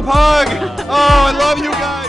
group hug. Oh, I love you guys.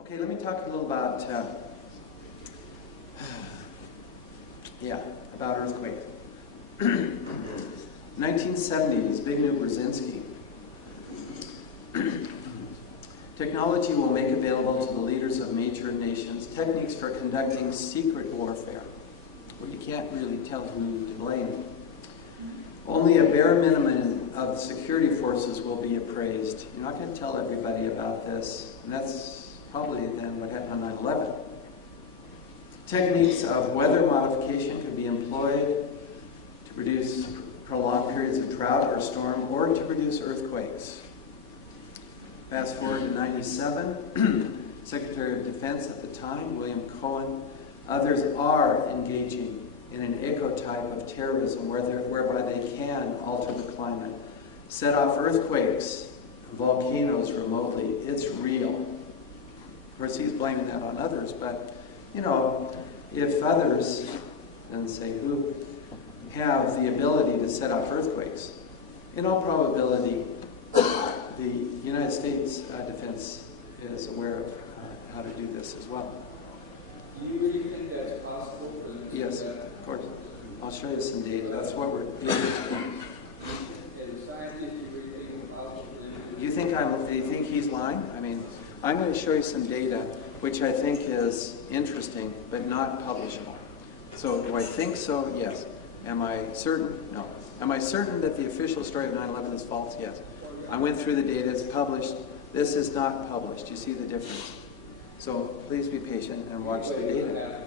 Okay, let me talk a little about, about earthquake. 1970s, Zbigniew Brzezinski. Technology will make available to the leaders of major nations techniques for conducting secret warfare, where you can't really tell who to blame. Only a bare minimum of security forces will be appraised. You're not going to tell everybody about this, and that's probably then what happened on 9/11. Techniques of weather modification could be employed to produce prolonged periods of drought or storm, or to produce earthquakes. Fast forward to 97, Secretary of Defense at the time, William Cohen, others are engaging in an eco-type of terrorism whereby they can alter the climate, set off earthquakes, volcanoes remotely. It's real. Of course, he's blaming that on others, but, you know, if others, doesn't say who, have the ability to set off earthquakes, in all probability, the United States Defense is aware of how to do this as well. Do you really think that's possible for them to do that? Yes, of course. I'll show you some data. That's what we're doing. As a scientist, you really think it's possible for them to do that? Do you think he's lying? I mean, I'm going to show you some data which I think is interesting but not publishable. So do I think so? Yes. Am I certain? No. Am I certain that the official story of 9/11 is false? Yes. I went through the data. It's published. This is not published. You see the difference? So please be patient and watch the data.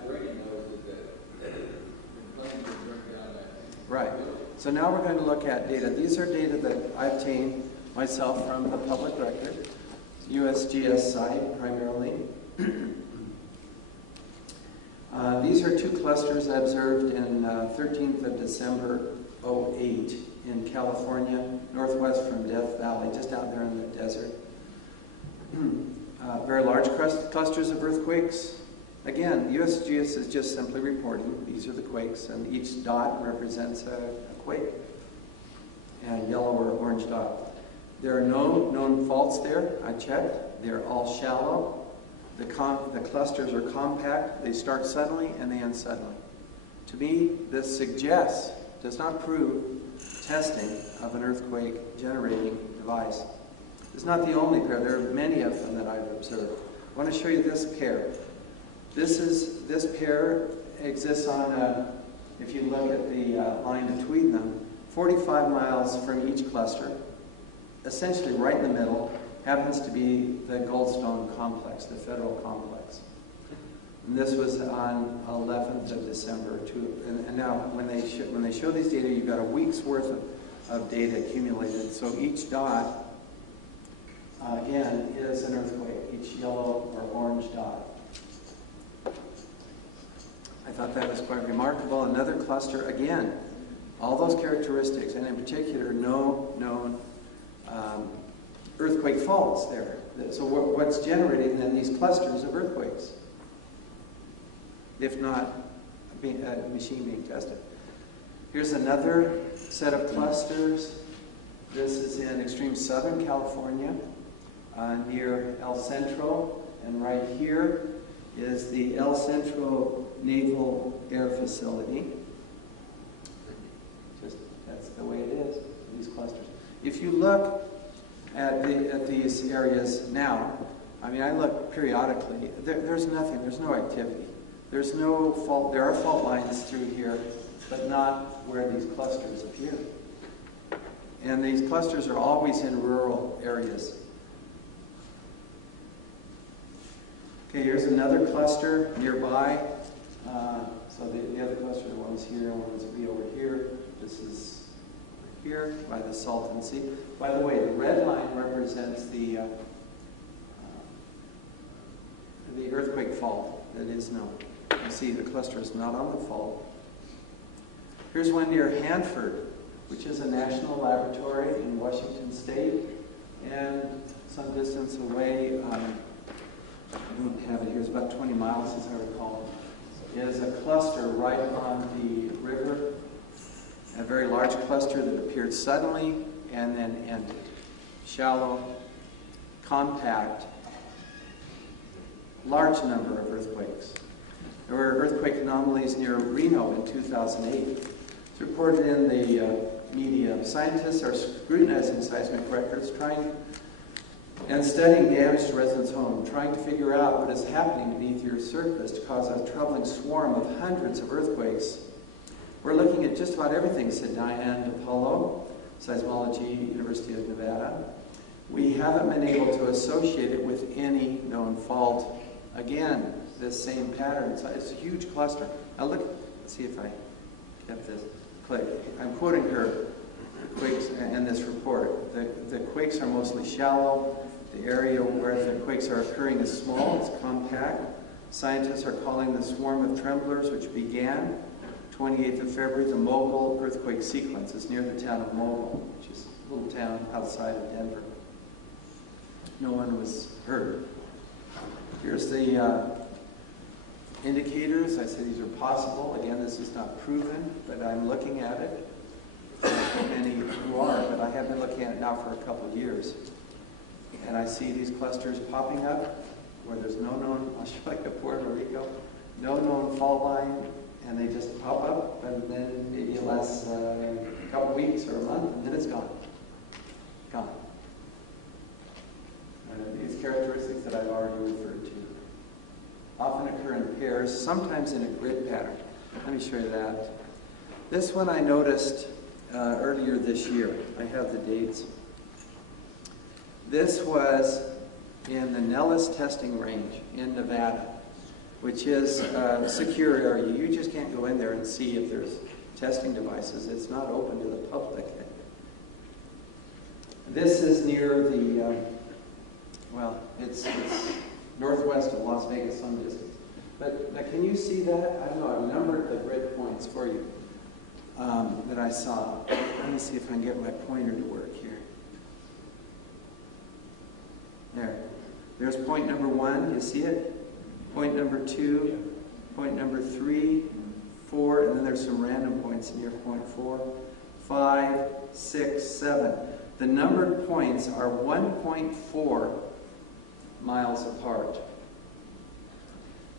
Right. So now we're going to look at data. These are data that I obtained myself from the public record, USGS site primarily. These are two clusters I observed in 13th of December 08 in California, northwest from Death Valley, just out there in the desert. Very large clusters of earthquakes. Again, USGS is just simply reporting these are the quakes, and each dot represents a quake, and yellow or orange dot. There are no known faults there. I checked. They're all shallow. The clusters are compact. They start suddenly and they end suddenly. To me, this suggests, does not prove, testing of an earthquake generating device. It's not the only pair. There are many of them that I've observed. I want to show you this pair. This pair exists on, if you look at the line between them, 45 miles from each cluster. Essentially right in the middle happens to be the Goldstone complex, the federal complex. And this was on 11th of December. And now when they show these data, you've got a week's worth of data accumulated. So each dot, again, is an earthquake, each yellow or orange dot. I thought that was quite remarkable. Another cluster, again, all those characteristics, and in particular, no known earthquake faults there. So what's generating then these clusters of earthquakes, if not a machine being tested? Here's another set of clusters. This is in extreme southern California, near El Centro, and right here is the El Centro Naval Air Facility. That's the way it is, these clusters. If you look at these areas now, I mean, I look periodically, there's nothing, there's no activity. There's no fault. There are fault lines through here, but not where these clusters appear. And these clusters are always in rural areas. Okay, here's another cluster nearby. So the other cluster, the one's here, and one's be over here. This is here by the Salton Sea. By the way, the red line represents the earthquake fault that is known. You see the cluster is not on the fault. Here's one near Hanford, which is a national laboratory in Washington State, and some distance away, I don't have it here, it's about 20 miles as I recall, is a cluster right on the river, a very large cluster that appeared suddenly and then ended. Shallow, compact, large number of earthquakes. There were earthquake anomalies near Reno in 2008. It's reported in the media. Scientists are scrutinizing seismic records, and studying damage to residents' homes, trying to figure out what is happening beneath the Earth's surface to cause a troubling swarm of hundreds of earthquakes. We're looking at just about everything, said Diane DiPaolo, Seismology, University of Nevada. We haven't been able to associate it with any known fault. Again, this same pattern. It's a huge cluster. Now look, let's see if I get this. Click. I'm quoting her quakes in this report. The quakes are mostly shallow. The area where the quakes are occurring is small. It's compact. Scientists are calling the swarm of tremblers, which began 28th of February, the Mogul earthquake sequence. It's near the town of Mogul, which is a little town outside of Denver. No one was hurt. Here's the indicators. I say these are possible. Again, this is not proven, but I'm looking at it. I don't know many who are, but I have been looking at it now for a couple of years. And I see these clusters popping up where there's no known, I'll show you Puerto Rico, no known fault line, and they just pop up, and then maybe it lasts a couple weeks or a month, and then it's gone. Gone. These characteristics that I've already referred to often occur in pairs, sometimes in a grid pattern. Let me show you that. This one I noticed earlier this year. I have the dates. This was in the Nellis testing range in Nevada, which is a secure area. You just can't go in there and see if there's testing devices. It's not open to the public. This is near the, well, it's northwest of Las Vegas, some distance. But can you see that? I don't know, I've numbered the grid points for you that I saw. Let me see if I can get my pointer to work here. There. There's point number 1, you see it? Point number 2, point number 3, 4, and then there's some random points near point 4, 5, 6, 7. The numbered points are 1.4 miles apart.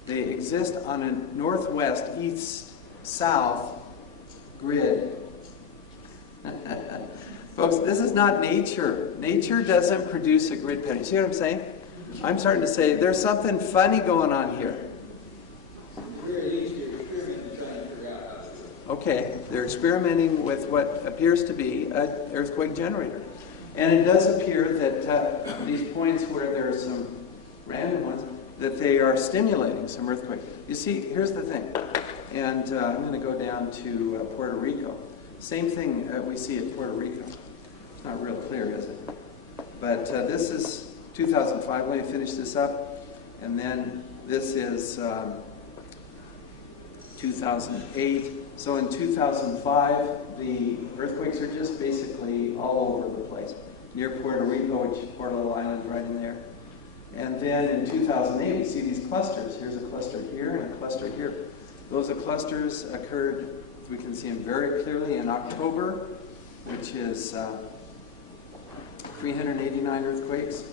They exist on a northwest, east-south grid. Folks, this is not nature. Nature doesn't produce a grid pattern. You see what I'm saying? I'm starting to say there's something funny going on here. Okay, they're experimenting with what appears to be an earthquake generator. And it does appear that these points where there are some random ones, that they are stimulating some earthquake. You see, here's the thing. And I'm going to go down to Puerto Rico. Same thing we see at Puerto Rico. It's not real clear, is it? But this is 2005. Let me finish this up. And then this is 2008. So in 2005, the earthquakes are just basically all over the place. Near Puerto Rico, which is Puerto Little Island right in there. And then in 2008, we see these clusters. Here's a cluster here and a cluster here. Those clusters occurred, we can see them very clearly in October, which is 389 earthquakes.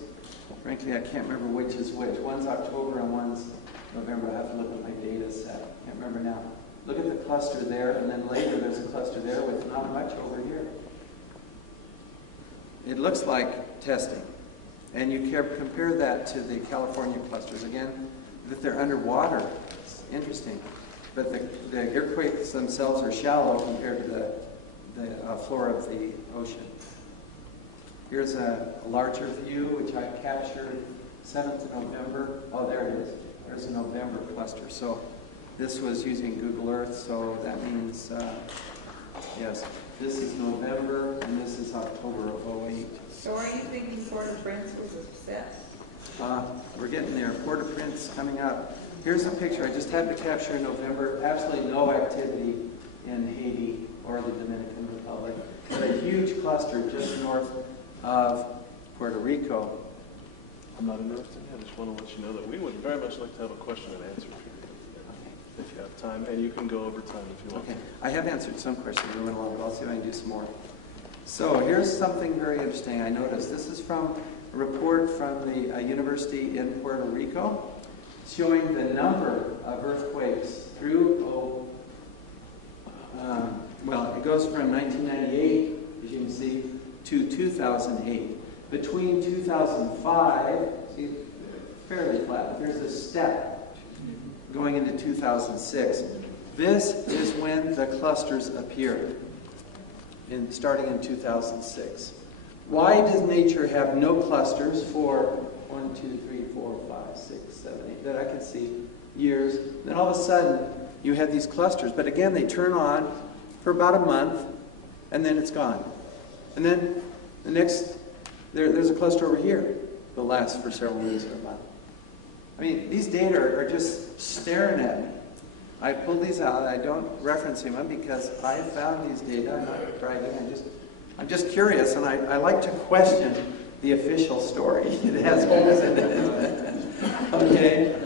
Frankly, I can't remember which is which. One's October and one's November. I have to look at my data set. I can't remember now. Look at the cluster there, and then later there's a cluster there with not much over here. It looks like testing. And you compare that to the California clusters. Again, that they're underwater. interesting. But the earthquakes themselves are shallow compared to the floor of the ocean. Here's a larger view, which I captured 7th of November. Oh, there it is. There's a November cluster. So this was using Google Earth, so that means, yes, this is November, and this is October of 08. So are you thinking Port-au-Prince was a success? We're getting there. Port-au-Prince coming up. Here's a picture I just had to capture in November. Absolutely no activity in Haiti or the Dominican Republic. But a huge cluster just north of Puerto Rico. I'm not interested. I just want to let you know that we would very much like to have a question and answer period if you have time, and you can go over time if you want. Okay, I have answered some questions. We went along, but I'll see if I can do some more. So here's something very interesting I noticed. This is from a report from the university in Puerto Rico showing the number of earthquakes through, well, it goes from 1998, as you can see, to 2008. Between 2005, see, fairly flat, but there's a step going into 2006. This is when the clusters appeared, starting in 2006. Why does nature have no clusters for 1, 2, 3, 4, 5, 6, 7, 8, that I can see, years? Then all of a sudden, you have these clusters. But again, they turn on for about a month, and then it's gone. And then the next, there's a cluster over here that lasts for several weeks or a month. I mean, these data are just staring at me. I pulled these out. I don't reference them because I found these data. I'm not bragging. I'm just curious, and I like to question the official story. It has holes in it.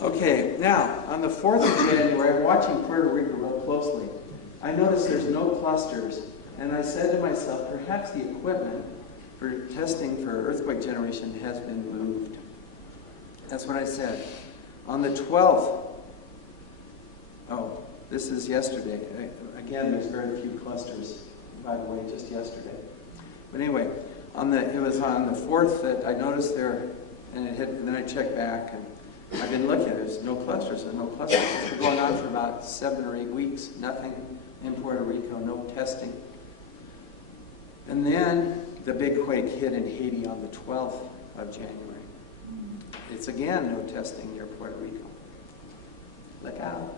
Okay. Now, on the 4th of January, I'm watching Puerto Rico real closely. I noticed there's no clusters, and I said to myself, perhaps the equipment for testing for earthquake generation has been moved. That's what I said. On the 12th, oh, this is yesterday. Again, there's very few clusters, by the way, just yesterday. But anyway, it was on the 4th that I noticed there, and then I checked back, and I've been looking. There's no clusters and no clusters. It's been going on for about 7 or 8 weeks. Nothing in Puerto Rico, no testing. And then the big quake hit in Haiti on the 12th of January. It's again no testing near Puerto Rico. Look out,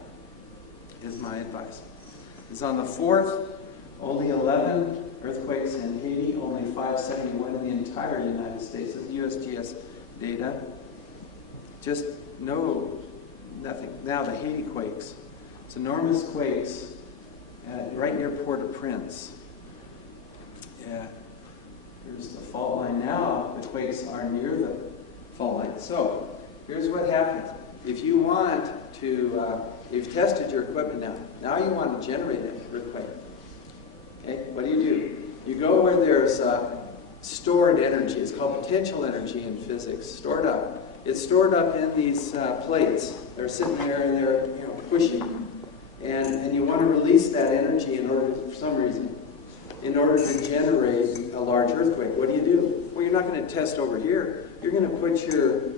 is my advice. It's on the 4th, only 11 earthquakes in Haiti, only 571 in the entire United States. This is USGS data. Just nothing. Now the Haiti quakes. It's enormous quakes right near Port-au-Prince. Yeah, here's the fault line. Now the quakes are near the fault line. So here's what happens. If you want to, you've tested your equipment now you want to generate an earthquake. Okay, what do? You go where there's stored energy. It's called potential energy in physics, stored up. It's stored up in these plates. They're sitting there and they're pushing. And you want to release that energy in order, for some reason, in order to generate a large earthquake. What do? Well, you're not going to test over here. You're going to put your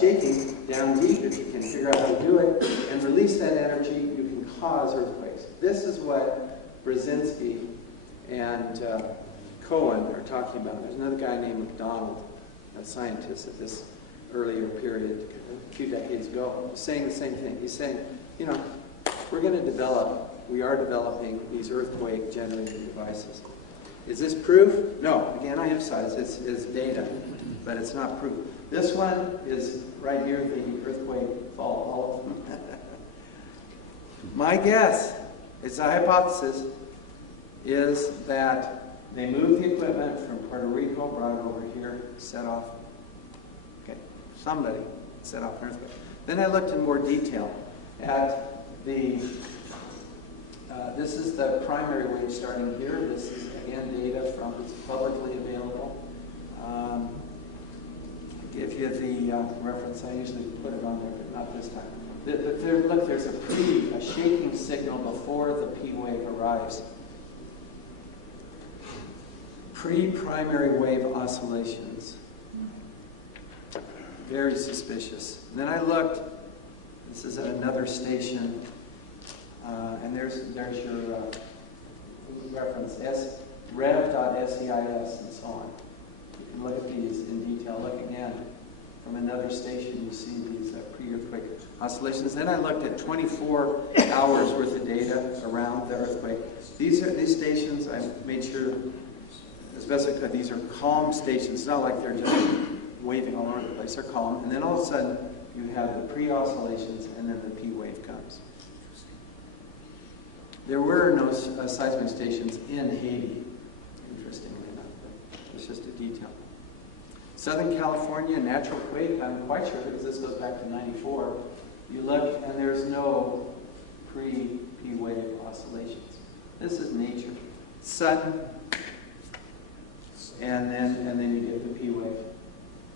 shaking down deep if you can figure out how to do it, and release that energy. You can cause earthquakes. This is what Brzezinski and Cohen are talking about. There's another guy named McDonald, a scientist at this earlier period, a few decades ago, saying the same thing. He's saying, we are developing these earthquake-generating devices. Is this proof? No. Again, I emphasize it's data, but it's not proof. This one is right near the earthquake fault, all of them. My guess, it's a hypothesis, is that they moved the equipment from Puerto Rico, brought it over here, set off. Okay, somebody set off an earthquake. Then I looked in more detail at this is the primary wave starting here. This is, again, data from, it's publicly available. I'll give you the reference. I usually put it on there, but not this time. Look, there's a shaking signal before the P wave arrives. Pre-primary wave oscillations. Very suspicious. And then I looked This is at another station, and there's your reference, rev.seis and so on. You can look at these in detail. Look again. From another station, you see these pre-earthquake oscillations. Then I looked at 24 hours worth of data around the earthquake. These stations, I made sure, as best I could, these are calm stations. It's not like they're just waving all over the place. They're calm. And then all of a sudden, you have the pre-oscillations, and then the P wave comes. There were no seismic stations in Haiti, interestingly enough. It's just a detail. Southern California, natural quake, I'm quite sure, because this goes back to 94. You look, and there's no pre-P wave oscillations. This is nature. Sudden, and then you get the P wave.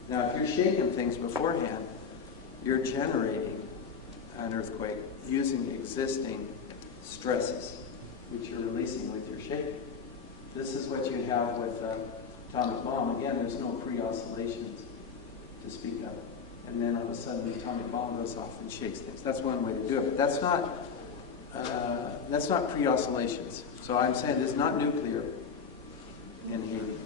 Now, if you're shaking things beforehand, you're generating an earthquake using existing stresses, which you're releasing with your shaking. This is what you have with atomic bomb. Again, there's no pre-oscillations to speak of. And then all of a sudden the atomic bomb goes off and shakes things. That's one way to do it. But that's not pre-oscillations. So I'm saying it's not nuclear in Haiti.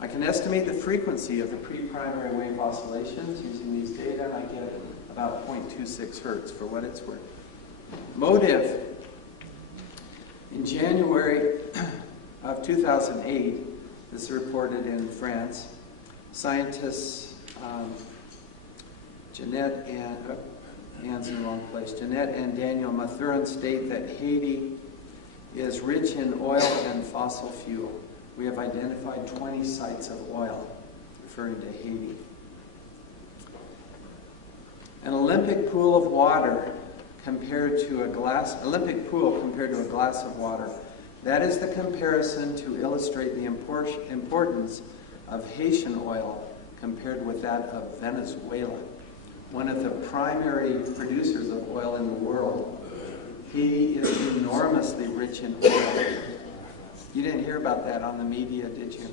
I can estimate the frequency of the pre-primary wave oscillations using these data, and I get about 0.26 hertz for what it's worth. Motive. In January of 2008, this is reported in France, scientists Jeanette and Daniel Mathurin state that Haiti is rich in oil and fossil fuel. We have identified 20 sites of oil, referring to Haiti. An Olympic pool of water compared to a glass of water. That is the comparison to illustrate the importance of Haitian oil compared with that of Venezuela, one of the primary producers of oil in the world. He is enormously rich in oil. You didn't hear about that on the media, did you?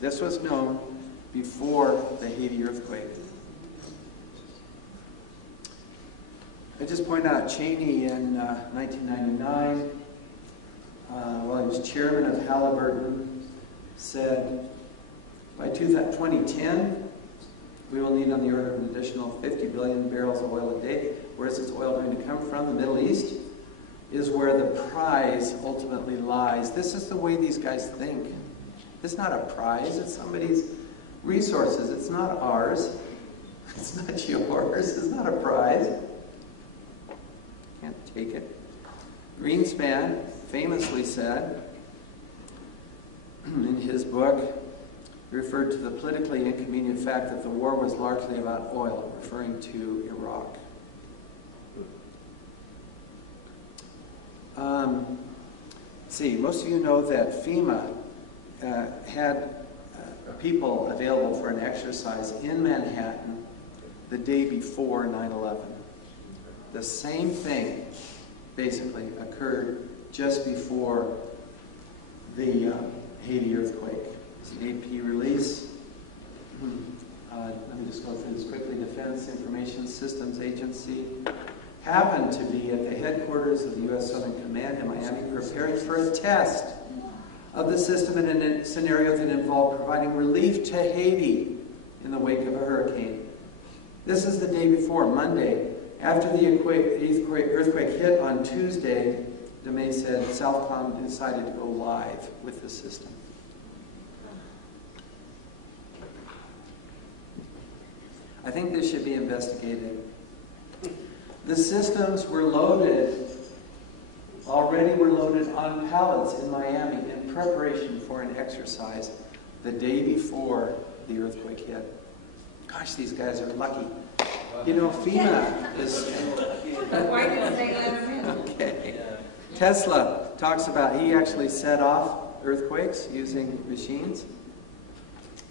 This was known before the Haiti earthquake. I just point out Cheney in 1999, while he was chairman of Halliburton, said by 2010, we will need on the order of an additional 50 billion barrels of oil a day. Where is this oil going to come from? The Middle East is where the prize ultimately lies. This is the way these guys think. It's not a prize, it's somebody's resources. It's not ours. It's not yours. It's not a prize. Can't take it. Greenspan famously said in his book, he referred to the politically inconvenient fact that the war was largely about oil, referring to Iraq. See, most of you know that FEMA had people available for an exercise in Manhattan the day before 9/11. The same thing basically occurred just before the Haiti earthquake. It's an AP release. Let me just go through this quickly. Defense Information Systems Agency happened to be at the headquarters of the U.S. Southern Command in Miami preparing for a test of the system in a scenario that involved providing relief to Haiti in the wake of a hurricane. This is the day before, Monday. After the earthquake hit on Tuesday, DeMay said Southcom decided to go live with the system. I think this should be investigated. The systems were already loaded on pallets in Miami in preparation for an exercise the day before the earthquake hit. Gosh, these guys are lucky. You know, FEMA is... Why didn't they let them in? Okay. Tesla talks about, he actually set off earthquakes using machines.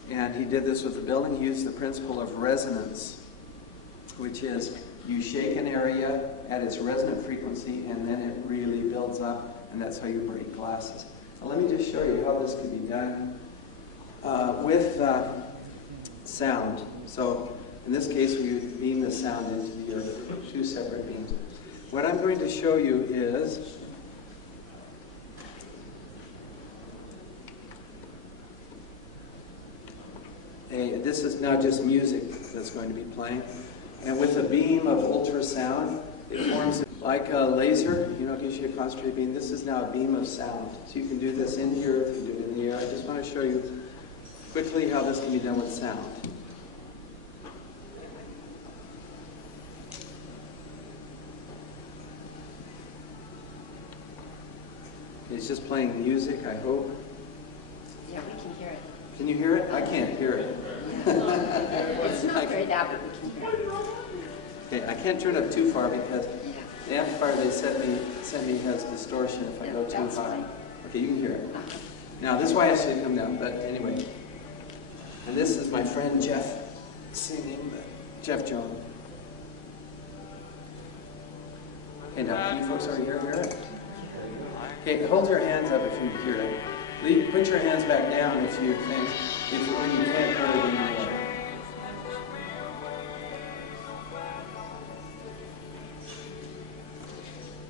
And he did this with the building. He used the principle of resonance, which is you shake an area at its resonant frequency and then it really builds up, and that's how you break glasses. Now let me just show you how this can be done with sound. So In this case, we beam the sound into the earth, two separate beams. What I'm going to show you is this is now just music that's going to be playing. And with a beam of ultrasound, it forms like a laser, it gives you a concentrated beam. This is now a beam of sound. So you can do this in the earth, you can do it in the air. I just want to show you quickly how this can be done with sound. It's just playing music, I hope. Yeah, we can hear it. Can you hear it? I can't hear it. It's not very loud, but we can hear it. Okay, I can't turn it up too far because the amplifier they sent me has distortion if I go too high. Fine. Okay, you can hear it. Now, this is why I should come down, but anyway. And this is my friend Jeff singing, Jeff Jones. Okay, now, can you folks over here hear it? Okay, hold your hands up if you hear it. Put your hands back down if you think, when you can't hear it anymore.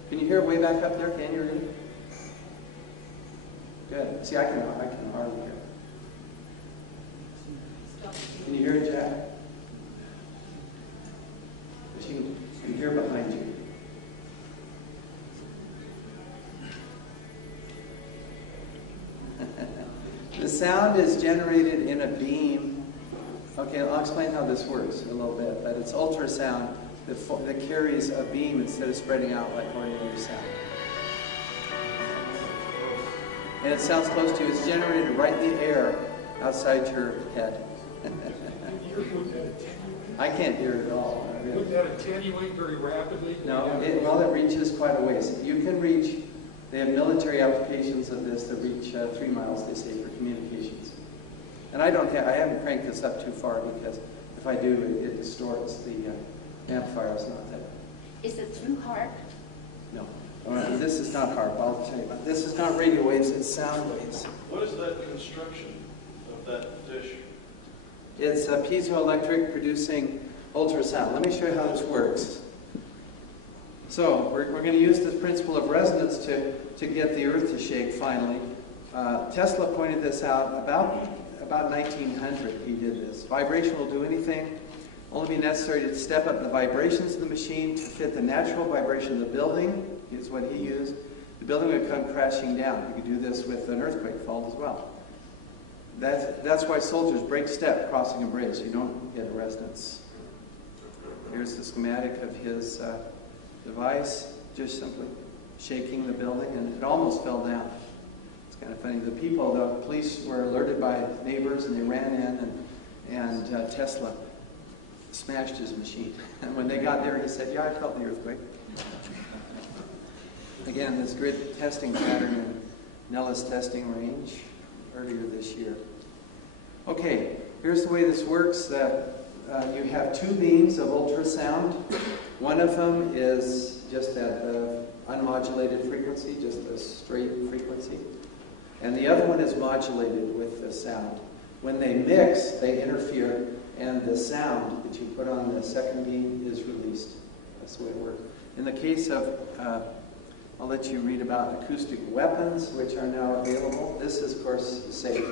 Can you hear it way back up there? Can you really? Good. See, I can hardly hear it. Can you hear it, Jack? But you can hear it behind you. The sound is generated in a beam. Okay, I'll explain how this works in a little bit, but it's ultrasound that carries a beam instead of spreading out like ordinary sound. And it sounds close to you. It's generated right in the air outside your head. I can't hear it at all. Would that attenuate very rapidly? No, it reaches quite a ways. You can reach. They have military applications of this that reach 3 miles, they say, for communications. And I haven't cranked this up too far because if I do, it distorts the amplifier. Is not that. Is it through HARP? No. This is not HARP. I'll tell you about it. This is not radio waves, it's sound waves. What is that construction of that dish? It's a piezoelectric producing ultrasound. Let me show you how this works. So we're going to use this principle of resonance to get the earth to shake finally. Tesla pointed this out about 1900. He did this. Vibration will do anything. Only be necessary to step up the vibrations of the machine to fit the natural vibration of the building, is what he used. The building would come crashing down. You could do this with an earthquake fault as well. That's why soldiers break step crossing a bridge. You don't get a resonance. Here's the schematic of his device, just simply shaking the building, and it almost fell down. It's kind of funny. The police were alerted by neighbors, and they ran in, and Tesla smashed his machine. And when they got there, he said, "Yeah, I felt the earthquake." Again, this grid testing pattern in Nellis testing range earlier this year. Okay, here's the way this works. You have 2 beams of ultrasound. One of them is just at the unmodulated frequency, just a straight frequency. And the other one is modulated with the sound. When they mix, they interfere, and the sound that you put on the second beam is released. That's the way it works. In the case of, I'll let you read about acoustic weapons, which are now available. This is, of course, safe.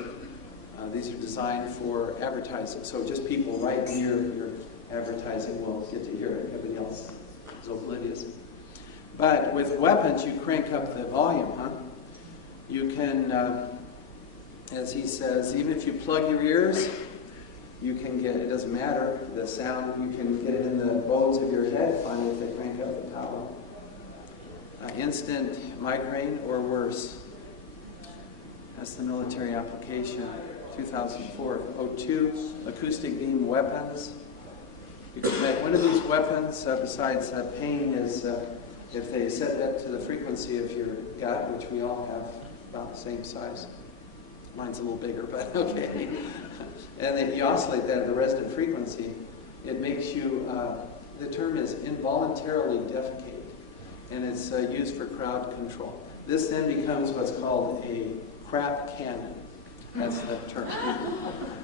These are designed for advertising, so just people right near your advertising will get to hear it. Everybody else is oblivious. But with weapons, you crank up the volume, huh? You can, as he says, even if you plug your ears, you can get, it doesn't matter, the sound, you can get it in the bones of your head finally if they crank up the power. Instant migraine or worse. That's the military application. 2004. O2, acoustic beam weapons. You can make one of these weapons, besides pain, is if they set that to the frequency of your gut, which we all have about the same size. Mine's a little bigger, but okay. And then you oscillate that at the resonant frequency. It makes you, the term is involuntarily defecate, and it's used for crowd control. This then becomes what's called a crap cannon. That's the term.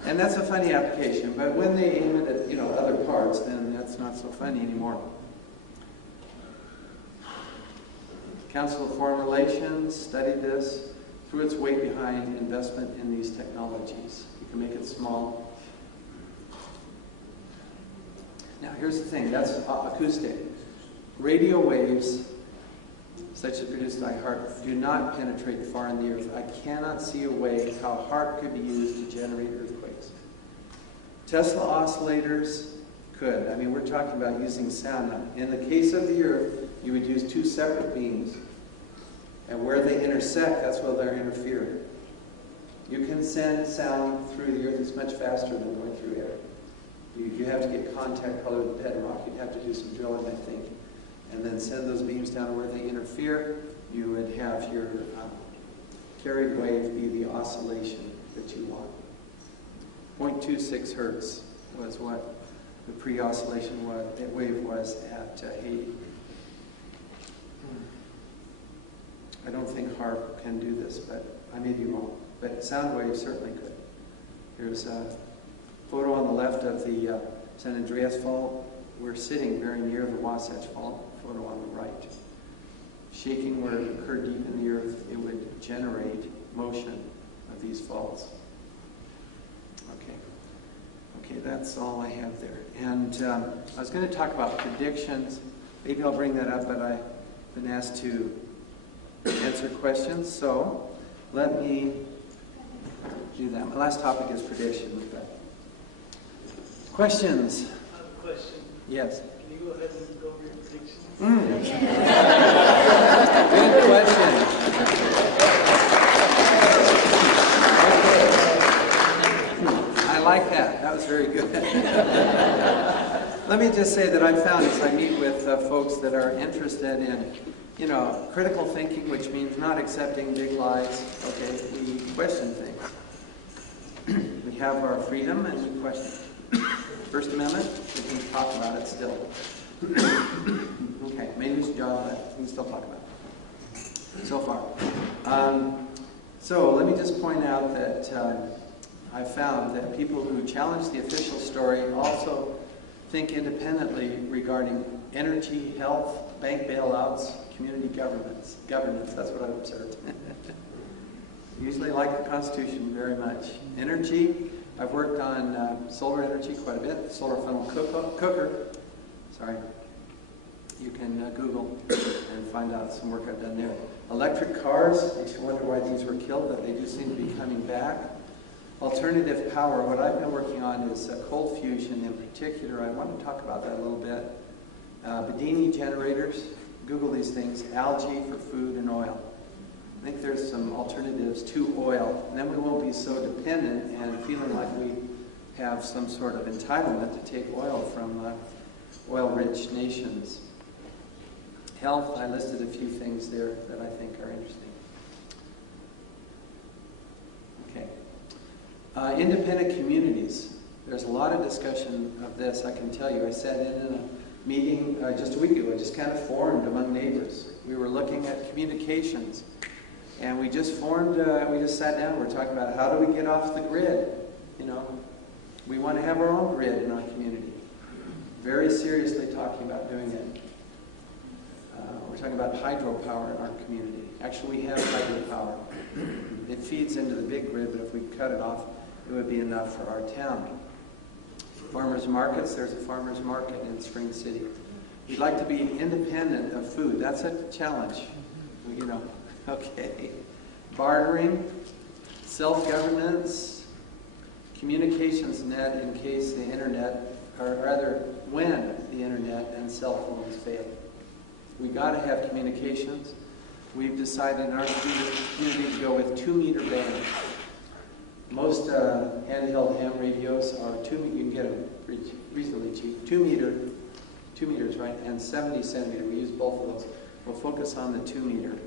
And that's a funny application, but when they aim it at, other parts, then that's not so funny anymore. Council of Foreign Relations studied this, threw its weight behind investment in these technologies. You can make it small. Now here's the thing, that's acoustic. Radio waves, such as produced by HARP, do not penetrate far in the earth. I cannot see a way how HARP could be used to generate earthquakes. Tesla oscillators could. I mean, we're talking about using sound now. In the case of the earth, you would use two separate beams. And where they intersect, that's where they're interfering. You can send sound through the earth. It's much faster than going through air. You have to get contact probably with bedrock. You'd have to do some drilling, I think. And then send those beams down where they interfere. You would have your carried wave be the oscillation that you want. 0.26 hertz was what the pre-oscillation wave was at Haiti. I don't think HARP can do this, but I may be wrong. But sound waves certainly could. Here's a photo on the left of the San Andreas Fault. We're sitting very near the Wasatch Fault. Photo on the right. Shaking where it occurred deep in the earth, it would generate motion of these faults. Okay, that's all I have there. And I was going to talk about predictions. Maybe I'll bring that up, but I've been asked to answer questions, so let me do that. My last topic is predictions. Questions? I have a question. Yes. Can you go ahead and go over your predictions? Good question. I like that. That was very good. Let me just say that I found as I meet with folks that are interested in critical thinking, which means not accepting big lies. Okay, we question things. We have our freedom and we question. First Amendment, we can talk about it still. Okay, maybe it's a job, but we can still talk about it. So far. So let me just point out that I found that people who challenge the official story also think independently regarding energy, health, bank bailouts, community governance. That's what I've observed. Usually like the Constitution very much. Energy, I've worked on solar energy quite a bit. Solar funnel cooker. Sorry. You can Google and find out some work I've done there. Electric cars, makes you wonder why these were killed, but they do seem to be coming back. Alternative power, what I've been working on is cold fusion in particular. I want to talk about that a little bit. Bedini generators, Google these things, algae for food and oil. I think there's some alternatives to oil, and then we won't be so dependent and feeling like we have some sort of entitlement to take oil from oil-rich nations. Health, I listed a few things there that I think are interesting. Okay. Independent communities. There's a lot of discussion of this, I can tell you. I sat in a meeting just a week ago. It just kind of formed among neighbors. We were looking at communications. And we just we just sat down, we're talking about how do we get off the grid? We want to have our own grid in our community. Very seriously talking about doing it. We're talking about hydropower in our community. Actually, we have hydropower. It feeds into the big grid, but if we cut it off, it would be enough for our town. Farmers markets, there's a farmers market in Spring City. We'd like to be independent of food. That's a challenge, Okay. Bartering, self-governance, communications net in case the internet, or rather when the internet and cell phones fail. We got to have communications. We've decided in our community to go with 2-meter bands. Most handheld ham radios are 2 meters. You can get them reasonably cheap. 2 meters, right? And 70 centimeter. We use both of those. We'll focus on the 2 meter.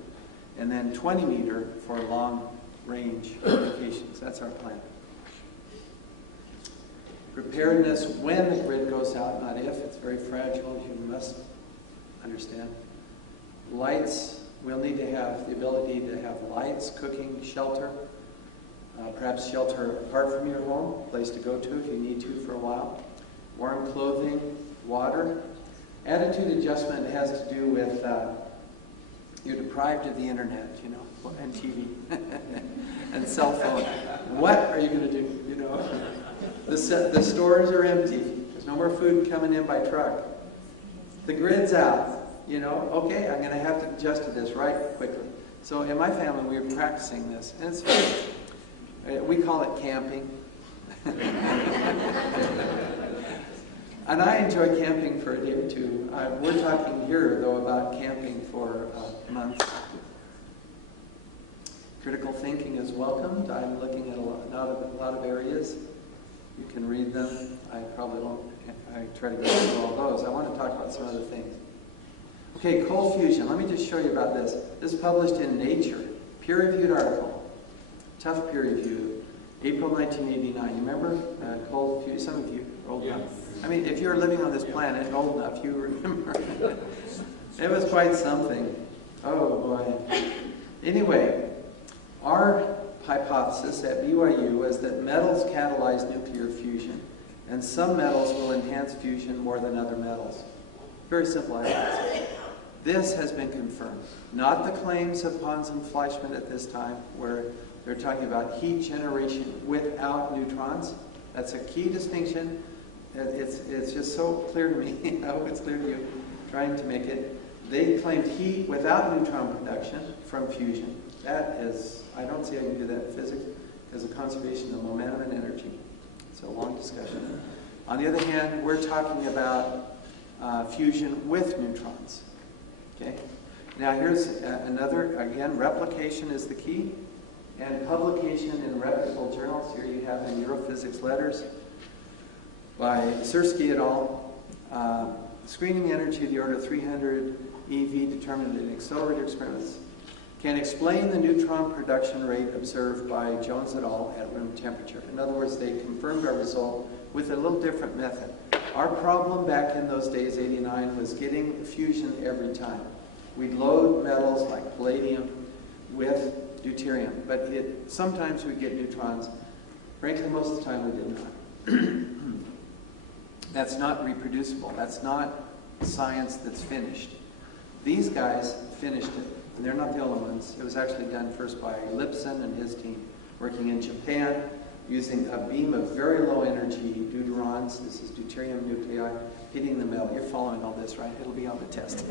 And then 20 meter for long-range communications. That's our plan. Preparedness when the grid goes out, not if. It's very fragile, you must understand. Lights, we'll need to have the ability to have lights, cooking, shelter. Perhaps shelter apart from your home, place to go to if you need to for a while. Warm clothing, water. Attitude adjustment has to do with you're deprived of the internet, you know, and TV and cell phone. What are you going to do? You know, the stores are empty. There's no more food coming in by truck. The grid's out. You know, okay, I'm going to have to adjust to this right quickly. So in my family, we were practicing this, and it's fun. We call it camping. And I enjoy camping for a day or two. We're talking here, though, about camping for months. Critical thinking is welcomed. I'm looking at a lot of areas. You can read them. I probably won't. I try to go through all those. I want to talk about some other things. Okay, cold fusion. Let me just show you about this. This is published in Nature, peer-reviewed article. Tough peer review, April 1989. You remember cold fusion? Some of you are old enough. I mean, if you're living on this planet and old enough, you remember. It was quite something. Oh, boy. Anyway, our hypothesis at BYU was that metals catalyze nuclear fusion, and some metals will enhance fusion more than other metals. Very simple hypothesis. This has been confirmed. Not the claims of Pons and Fleischmann at this time, where they're talking about heat generation without neutrons. That's a key distinction. It's just so clear to me. I hope it's clear to you, trying to make it. They claimed heat without neutron production from fusion. That is, I don't see how you can do that in physics, because of conservation of momentum and energy. It's a long discussion. On the other hand, we're talking about fusion with neutrons. Okay. Now here's another, again, replication is the key, and publication in reputable journals. Here you have in Neurophysics Letters by Sersky et al. Screening energy of the order of 300 eV determined in accelerator experiments can explain the neutron production rate observed by Jones et al. At room temperature. In other words, they confirmed our result with a little different method. Our problem back in those days, 89, was getting fusion every time. We'd load metals like palladium with deuterium, but sometimes we'd get neutrons. Frankly, most of the time we did not. That's not reproducible. That's not science that's finished. These guys finished it, and they're not the only ones. It was actually done first by Lipson and his team, working in Japan, using a beam of very low energy deuterons. This is deuterium nuclei, hitting the metal. You're following all this, right? It'll be on the test.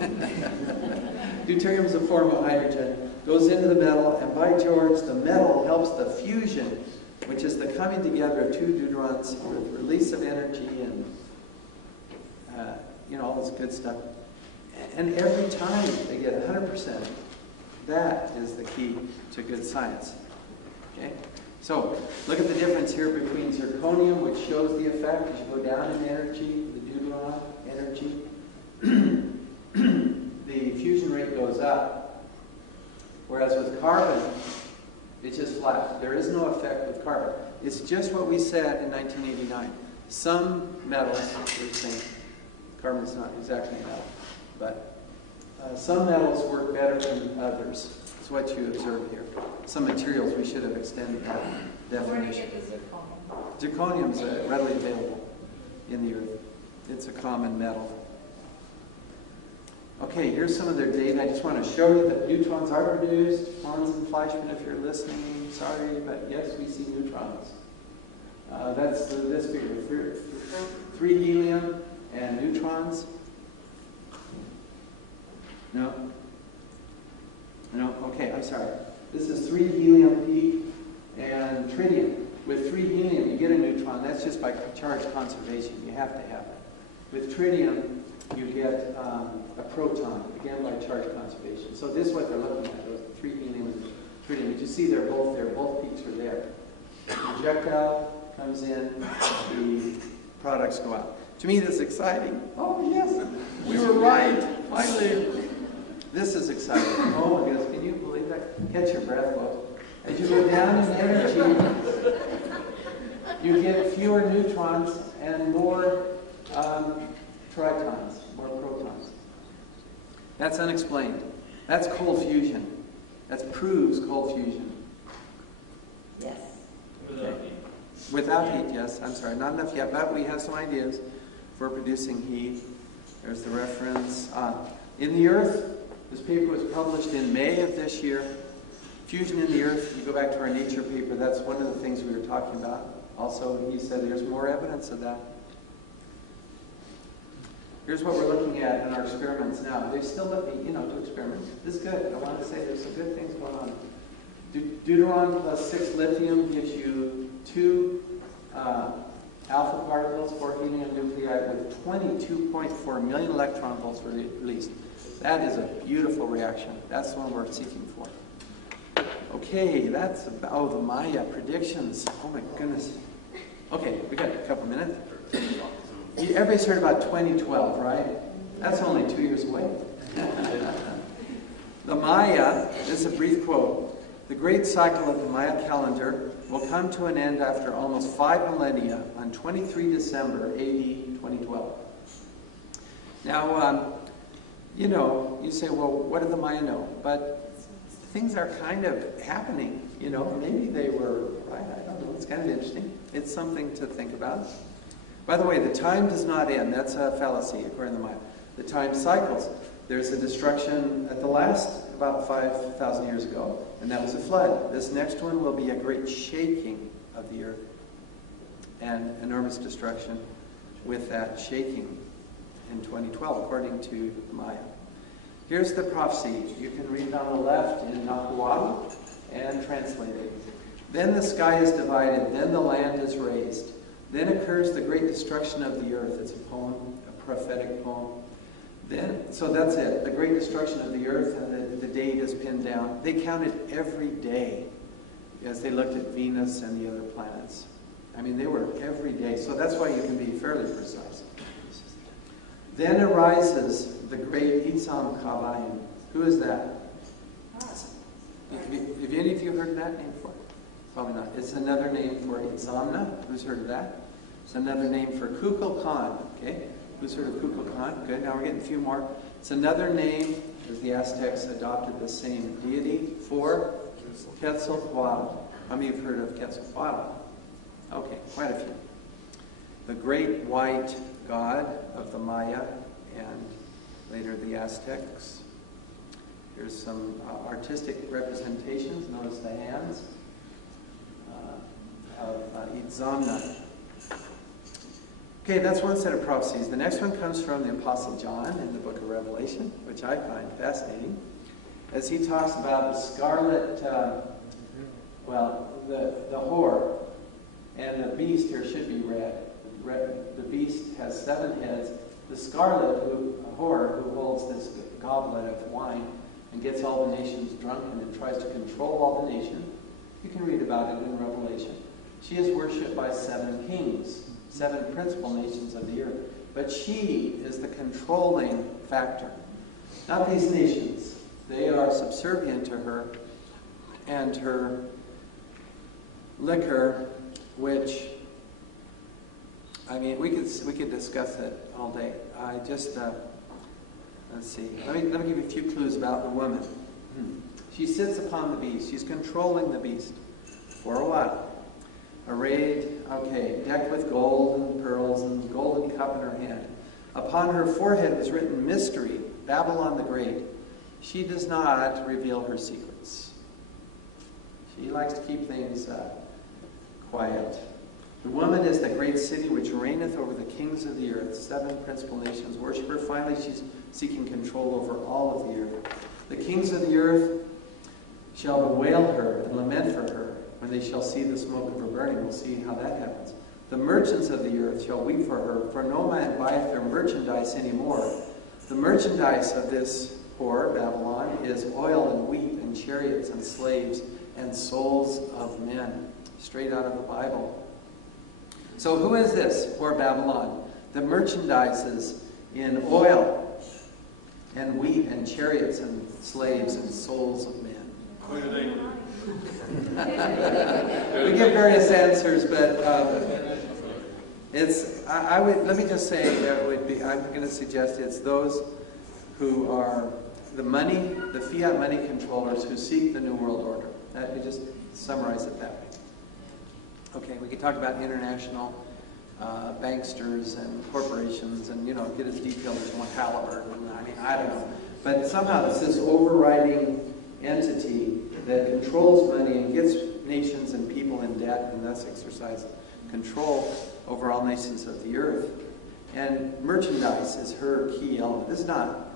Deuterium is a form of hydrogen, goes into the metal, and by George, the metal helps the fusion, which is the coming together of two deuterons with release of energy and all this good stuff. And every time they get 100%, that is the key to good science. Okay? So, look at the difference here between zirconium, which shows the effect as you go down in energy, the deuteron energy. The fusion rate goes up. Whereas with carbon, it's just flat. There is no effect with carbon. It's just what we said in 1989. Some metals are the same. Carbon's not exactly a metal. But some metals work better than others. It's what you observe here. Some materials, we should have extended that definition. Where do you get the Zirconium is readily available in the earth. It's a common metal. Okay, here's some of their data. I just want to show you that neutrons are produced. Pons and Fleischmann, if you're listening, sorry, but yes, we see neutrons. That's this figure. 3 helium and neutrons. No? No? Okay, I'm sorry. This is 3 helium peak and tritium. With 3 helium, you get a neutron. That's just by charge conservation. You have to have it. With tritium, you get a proton, again by charge conservation. So this is what they're looking at, those 3 helium and tritium. You see they're both there. Both peaks are there. The projectile comes in, the products go out. To me, this is exciting. Oh, yes, we were right, finally. This is exciting. Oh, my goodness, can you believe that? Catch your breath, folks. As you go down in energy, you get fewer neutrons and more tritons, more protons. That's unexplained. That's cold fusion. That proves cold fusion. Yes. Without heat, yes. I'm sorry, not enough yet, but we have some ideas for producing heat. There's the reference. In the Earth, this paper was published in May of this year. Fusion in the Earth, you go back to our Nature paper, that's one of the things we were talking about. Also, he said there's more evidence of that. Here's what we're looking at in our experiments now. They still let me, do experiments. This is good. I want to say there's some good things going on. Deuteron plus 6 lithium gives you 2 alpha particles, 4 helium nuclei with 22.4 million electron volts released. That is a beautiful reaction. That's the one we're seeking for. Okay, that's about, the Maya predictions. Oh my goodness. Okay, we got a couple minutes. Everybody's heard about 2012, right? That's only 2 years away. The Maya, this is a brief quote. The great cycle of the Maya calendar will come to an end after almost 5 millennia on 23 December, AD 2012. Now, you say, well, what did the Maya know? But things are kind of happening, Maybe they were right, I don't know. It's kind of interesting. It's something to think about. By the way, the time does not end. That's a fallacy, according to the Maya. The time cycles. There's a destruction at the last, about 5,000 years ago, and that was a flood. This next one will be a great shaking of the earth and enormous destruction with that shaking in 2012, according to the Maya. Here's the prophecy. You can read it on the left in Nahuatl and translate it. Then the sky is divided, then the land is raised. Then occurs the great destruction of the earth. It's a poem, a prophetic poem. So that's it. The great destruction of the earth, and the date is pinned down. They counted every day as they looked at Venus and the other planets. I mean, they were every day. So that's why you can be fairly precise. Then arises the great Axiom. Who is that? Have any of you heard that name before? Probably not. It's another name for Itzamna. Who's heard of that? It's another name for Kukulkan. Okay? Who's heard of Kukulkan? Good. Now we're getting a few more. It's another name, as the Aztecs adopted the same deity, for Quetzalcoatl. How many have heard of Quetzalcoatl? Okay, quite a few. The great white god of the Maya and later the Aztecs. Here's some artistic representations. Notice the hands of Itzamna. Okay, that's one set of prophecies. The next one comes from the Apostle John in the book of Revelation, which I find fascinating, as he talks about the scarlet, the whore, and the beast here should be red. The beast has 7 heads. The scarlet whore who holds this goblet of wine and gets all the nations drunken and tries to control all the nations. You can read about it in Revelation. She is worshipped by 7 kings, 7 principal nations of the earth. But she is the controlling factor. Not these nations. They are subservient to her and her liquor, which, I mean, we could discuss it all day. I just, let's see. Let me give you a few clues about the woman. She sits upon the beast. She's controlling the beast for a while. Arrayed, decked with gold and pearls and golden cup in her hand. Upon her forehead was written mystery, Babylon the Great. She does not reveal her secrets. She likes to keep things quiet. The woman is the great city which reigneth over the kings of the earth. 7 principal nations worship her. Finally, she's seeking control over all of the earth. The kings of the earth shall bewail her and lament for her when they shall see the smoke of her burning. We'll see how that happens. The merchants of the earth shall weep for her, for no man buyeth their merchandise anymore. The merchandise of this whore, Babylon, is oil and wheat and chariots and slaves and souls of men. Straight out of the Bible. So who is this whore Babylon? The merchandises in oil and wheat and chariots and slaves and souls of men. We give various answers, but let me just say I'm going to suggest it's those who are the fiat money controllers who seek the New World Order. Let me just summarize it that way. Okay, we could talk about international banksters and corporations and, get as detailed as you want, Halliburton, I don't know. But somehow it's this overriding entity that controls money and gets nations and people in debt and thus exercises control over all nations of the earth. And merchandise is her key element. This is not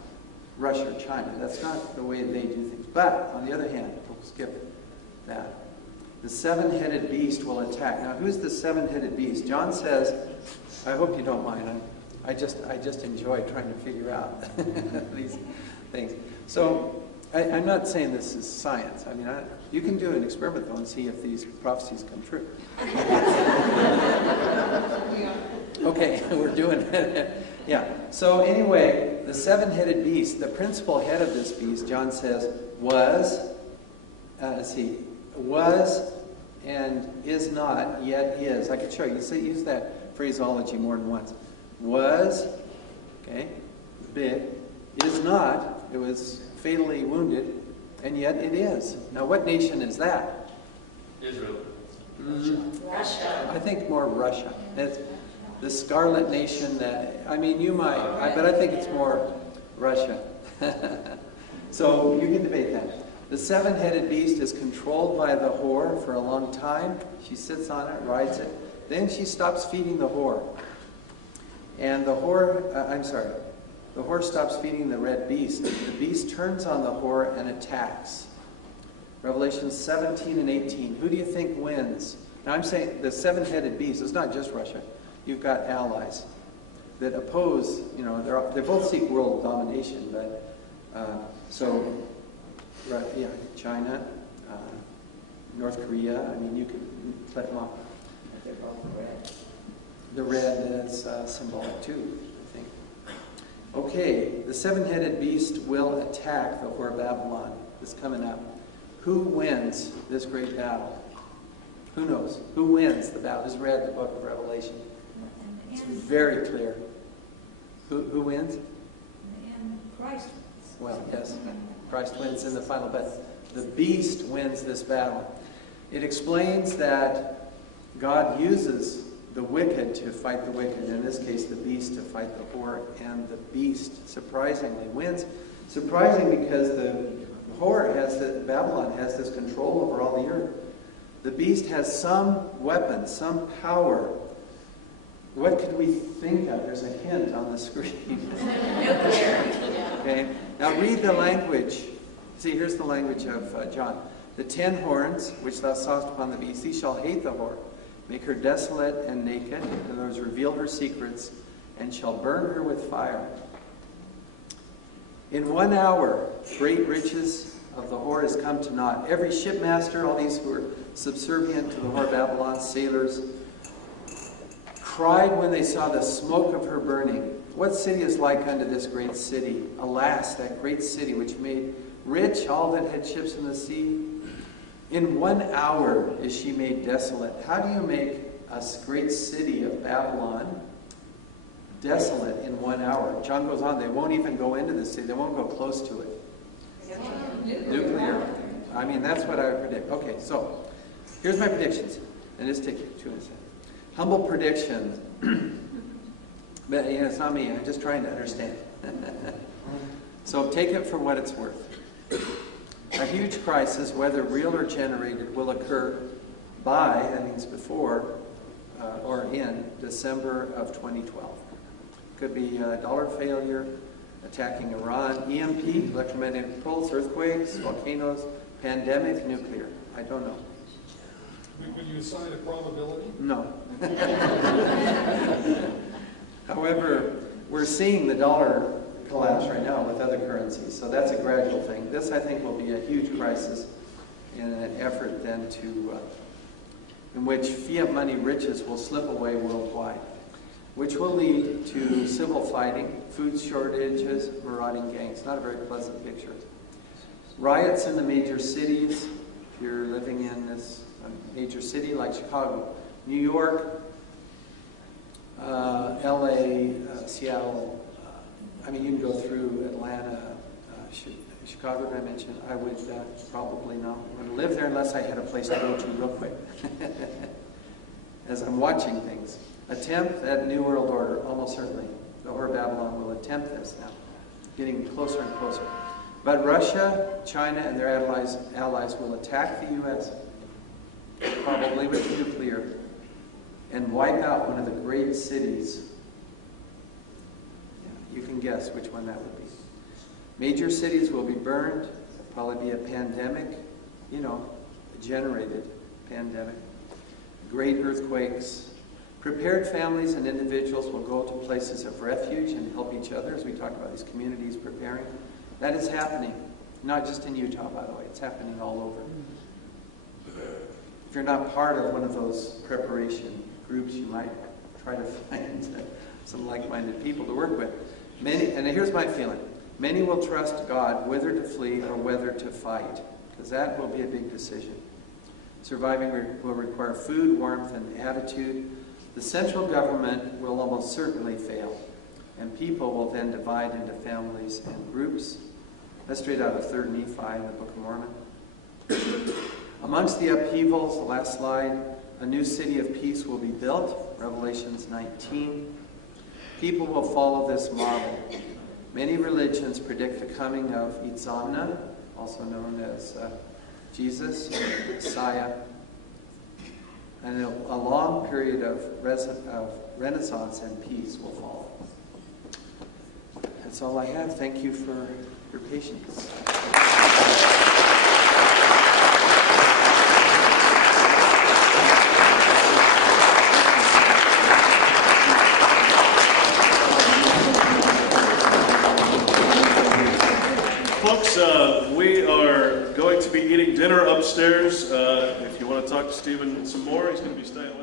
Russia or China. That's not the way they do things. But, on the other hand, we'll skip that. The seven-headed beast will attack. Now, who's the seven-headed beast? John says, I hope you don't mind, I just enjoy trying to figure out these things. So, I'm not saying this is science. You can do an experiment, though, and see if these prophecies come true. Okay, we're doing it. Yeah. So anyway, the seven-headed beast, the principal head of this beast, John says, was and is not, yet is. I could show you. Use that phraseology more than once. Was, okay, big, is not, it was fatally wounded, and yet it is. Now, what nation is that? Israel. Russia. I think more Russia. It's the Scarlet Nation that, you might, but I think it's more Russia. So you can debate that. The seven-headed beast is controlled by the whore for a long time. She sits on it, rides it. Then she stops feeding the whore. And the whore stops feeding the red beast. The beast turns on the whore and attacks. Revelation 17 and 18. Who do you think wins? Now I'm saying the seven-headed beast, it's not just Russia. You've got allies that oppose, they both seek world domination, but China, North Korea, you could let them off. They're both red. The red is symbolic too, I think. Okay, the seven-headed beast will attack the whore Babylon. This is coming up. Who wins this great battle? Who knows? Who wins the battle? Just read the book of Revelation. It's very clear. Who wins? And Christ wins. Well, yes. Christ wins in the final battle. The beast wins this battle. It explains that God uses the wicked to fight the wicked. In this case, the beast to fight the whore. And the beast, surprisingly, wins. Surprising because the whore Babylon has this control over all the earth. The beast has some weapon, some power. What could we think of? There's a hint on the screen. Okay. Now read the language. See, here's the language of John. The 10 horns, which thou sawest upon the beast, these shall hate the whore, make her desolate and naked, in other words, reveal her secrets, and shall burn her with fire. In 1 hour, great riches of the whore has come to naught. Every shipmaster, all these who are subservient to the whore Babylon, sailors, cried when they saw the smoke of her burning. What city is like unto this great city? Alas, that great city which made rich all that had ships in the sea. In 1 hour is she made desolate. How do you make a great city of Babylon desolate in 1 hour? John goes on, they won't even go into the city. They won't go close to it. Nuclear. That's what I would predict. Okay, so here's my predictions. And this takes you 2 minutes. Humble prediction. But it's not me. I'm just trying to understand. So take it for what it's worth. A huge crisis, whether real or generated, will occur by, that means before, or in December of 2012. Could be dollar failure, attacking Iran, EMP, electromagnetic pulse, earthquakes, volcanoes, pandemic, nuclear. I don't know. Would you assign a probability? No. However, we're seeing the dollar collapse right now with other currencies, so that's a gradual thing. This, I think, will be a huge crisis in an effort then to, in which fiat money riches will slip away worldwide, which will lead to civil fighting, food shortages, marauding gangs. Not a very pleasant picture. Riots in the major cities, if you're living in this major city like Chicago, New York, LA, Seattle. You can go through Atlanta, Chicago, that I mentioned. I would probably not want to live there unless I had a place to go to real quick. as I'm watching things. Attempt at New World Order, almost certainly. The Whore of Babylon will attempt this now, getting closer and closer. But Russia, China, and their allies will attack the U.S., probably with nuclear, and wipe out one of the great cities. Yeah, you can guess which one that would be. Major cities will be burned. There'll probably be a pandemic, a generated pandemic. Great earthquakes. Prepared families and individuals will go to places of refuge and help each other, as we talk about these communities preparing. That is happening, not just in Utah, by the way. It's happening all over. If you're not part of one of those preparation groups, you might try to find some like-minded people to work with. And here's my feeling. Many will trust God whether to flee or whether to fight, because that will be a big decision. Surviving will require food, warmth, and attitude. The central government will almost certainly fail, and people will then divide into families and groups. That's straight out of 3 Nephi in the Book of Mormon. Amongst the upheavals, the last slide, a new city of peace will be built, Revelations 19. People will follow this model. Many religions predict the coming of Itzamna, also known as Jesus, Messiah, and a long period of renaissance and peace will follow. That's all I have. Thank you for your patience. Folks, we are going to be eating dinner upstairs. If you want to talk to Stephen some more, he's going to be staying with us.